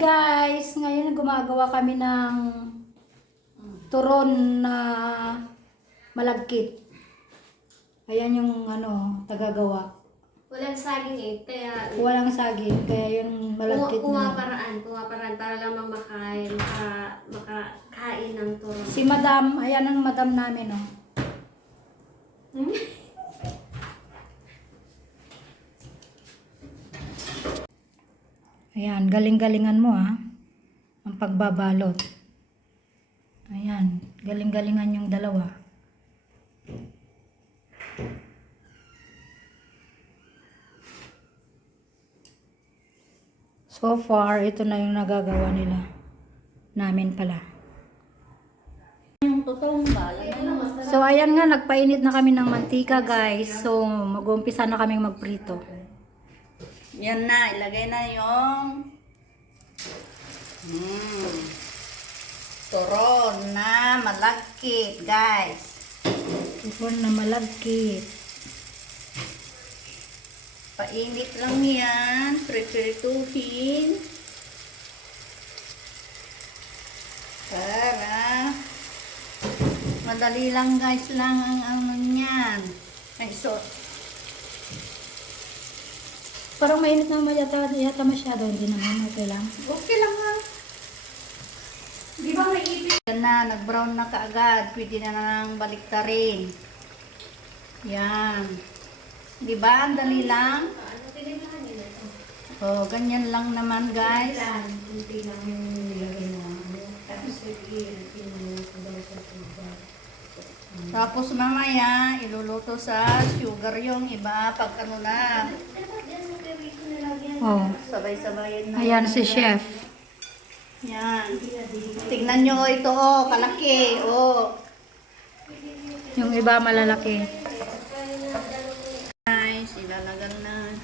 Guys, ngayon gumagawa kami ng turon na malagkit. Ayan yung tagagawa. Walang saging kaya Walang saging, kaya yung malagkit na. Kumaparaan para lamang makakain ng turon. Si Madam, ayan ang Madam namin, oh. Ayan, galing-galingan mo, ha. Ang pagbabalot. Ayan, galing-galingan yung dalawa. So far, ito na yung nagagawa nila. Namin pala. Yung totoong bala. So ayan nga, nagpainit na kami ng mantika, guys. So mag-uumpisa na kaming magprito. Yan na, ilagay na yung turon na malagkit, guys. Turon na malagkit. Painit lang yan, prepirituhin. Para madali lang, guys, lang ang ano niyan. Ay, sauce. Parang mainit naman yata masyado. Hindi naman, okay lang. Okay lang ha. Di ba may ipit? Yan na, nag-brown na kaagad. Pwede na nang baliktarin. Yan. Di ba? Ang dali lang. Oh, ganyan lang naman, guys. Kunti lang yung nilagay na. Tapos mamaya, iluluto sa sugar yung iba pag ano na. Oh. Sabay-sabayin na. Ayan si Chef. Yan. Tingnan nyo ito, oh, kalaki. Oh. Yung iba malalaki. Guys, ilalagan na.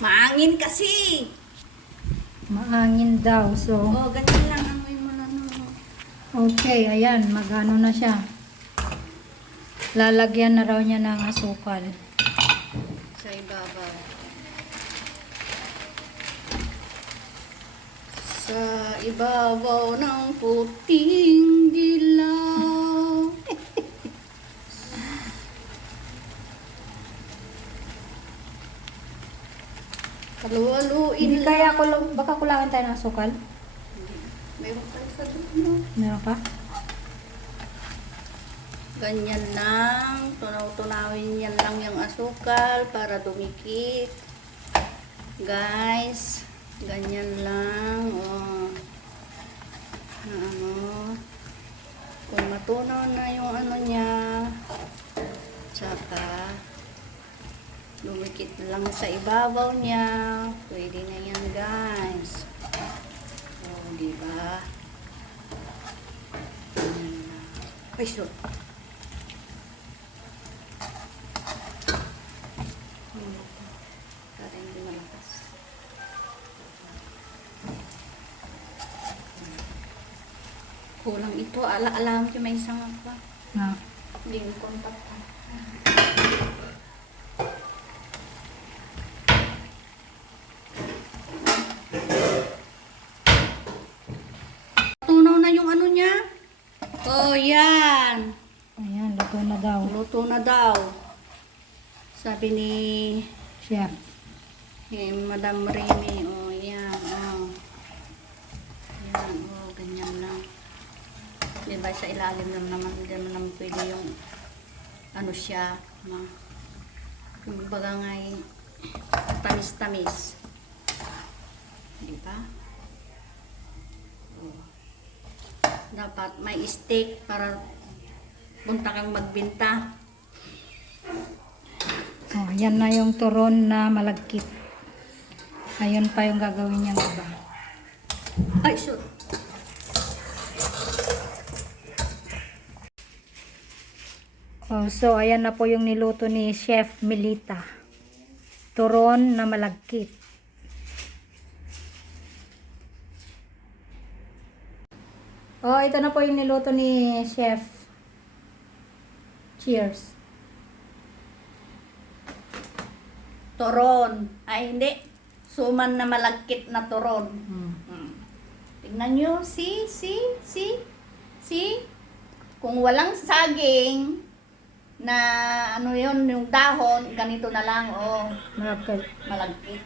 Maangin kasi. Maangin daw. So, Oh, ganyan lang. Amoy mo na no. okay. Ayan, magano na siya. Lalagyan na raw niya ng asukal. Sa ibabaw. Sa ibabaw ng puting dilaw. Halu-haluin Hindi kaya baka kulangan tayo ng asukal? Meron tayo sa dulo. Meron ka? Ganyan lang. Tunaw-tunawin yan lang yung asukal para dumikit. Guys, ganyan lang. Oh. Na ano. Kung matunaw na yung ano niya, tsaka dumikit lang sa ibabaw niya. Pwede na yan, guys. Oh, diba? Ay, so. Para hindi malakas. Kulang ito. Alam ko may isang pa. Na. Hindi yung contact. Tunaw na yung ano niya. Oh, yan. Ayan, luto na daw. Luto na daw. Sabi ni Chef. Madam Remy. Oh, yan. Oh. Yan. Oh, ganyan lang. Diba sa ilalim lang naman. Hindi naman pwede yung ano siya. Yung baga nga tamis-tamis. Diba? Oh. Dapat may steak para punta kang magbenta. Oh, yan na yung turon na malagkit. Ayun pa yung gagawin niyang iba. Ay, sure. Oh, so, ayan na po yung niluto ni Chef Melita. Turon na malagkit. Oh, ito na po yung niluto ni Chef. Cheers. Turon. Ay, hindi. Suman na malagkit na turon. Hmm. Hmm. Tignan nyo, see? Kung walang saging, na ano yun, yung dahon, ganito na lang, oh, Malagkit. malagkit.